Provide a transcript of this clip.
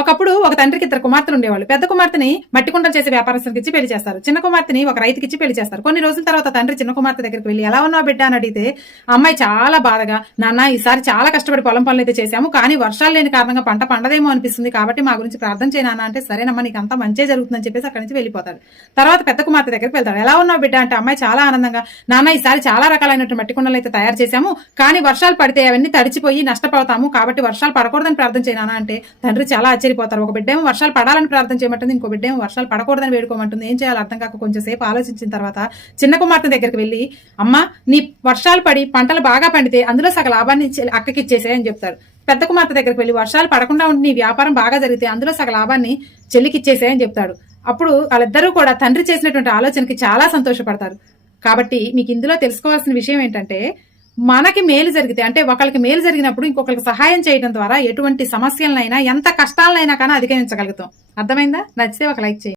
ఒకప్పుడు ఒక తండ్రికి ఇద్దరు కుమార్తెలు ఉండేవాళ్ళు. పెద్ద కుమార్తెని మట్టి కుండలు చేసే వ్యాపారస్తునికి ఇచ్చి పెళ్లి చేస్తారు. చిన్న కుమార్తెని ఒక రైతుకిచ్చి పెళ్లి చేస్తారు. కొన్ని రోజుల తర్వాత తండ్రి చిన్న కుమార్తె దగ్గరికి వెళ్లి ఎలా ఉన్నావు బిడ్డ అని అడిగితే అమ్మాయి చాలా బాధగా, నాన్న ఈసారి చాలా కష్టపడి పొలం పనులు అయితే చేశాము, కానీ వర్షాలు లేని కారణంగా పంట పండదేమో అనిపిస్తుంది, కాబట్టి మా గురించి ప్రార్థన చేయనా అంటే సరేనమ్మా నీకు అంతా మంచి జరుగుతుందని చెప్పేసి అక్కడి నుంచి వెళ్ళిపోతాడు. తర్వాత పెద్ద కుమార్తె దగ్గరికి వెళ్తాడు. ఎలా ఉన్నావు బిడ్డ అంటే అమ్మాయి చాలా ఆనందంగా, నాన్న ఈసారి చాలా రకాలైనటువంటి మట్టి కుండలు అయితే తయారు చేశాము, కానీ వర్షాలు పడితే అవన్నీ తడిచిపోయి నష్టపోతాము, కాబట్టి వర్షాలు పడకూడదని ప్రార్థన చేయనా అంటే తండ్రి చాలా ఆశ్చర్యపోతారు. ఒక బిడ్డ వర్షాలు పడాలని ప్రార్థన చేయమంటుంది, ఇంకో బిడ్డ వర్షాలు పడకూడదని వేడుకోమంటుంది. ఏం చేయాలి అర్థం కాక కొంచెం సేపు ఆలోచించిన తర్వాత చిన్న కుమార్తె దగ్గరికి వెళ్లి అమ్మ నీ వర్షాలు పడి పంటలు బాగా పండితే అందులో సగ లాభాన్ని అక్కకి ఇచ్చేసాయని చెప్తాడు. పెద్ద కుమార్తె దగ్గరికి వెళ్లి వర్షాలు పడకుండా ఉండి నీ వ్యాపారం బాగా జరిగితే అందులో సగ లాభాన్ని చెల్లికి ఇచ్చేసాయని చెప్తాడు. అప్పుడు వాళ్ళిద్దరూ కూడా తండ్రి చేసినటువంటి ఆలోచనకి చాలా సంతోషపడతారు. కాబట్టి మీకు ఇందులో తెలుసుకోవాల్సిన విషయం ఏంటంటే, మనకి మేలు జరిగితే అంటే ఒకరికి మేలు జరిగినప్పుడు ఇంకొకరికి సహాయం చేయడం ద్వారా ఎటువంటి సమస్యలనైనా ఎంత కష్టాలనైనా కానీ అధిగమించగలుగుతాం. అర్థమైందా? నచ్చితే ఒక లైక్ చేయండి.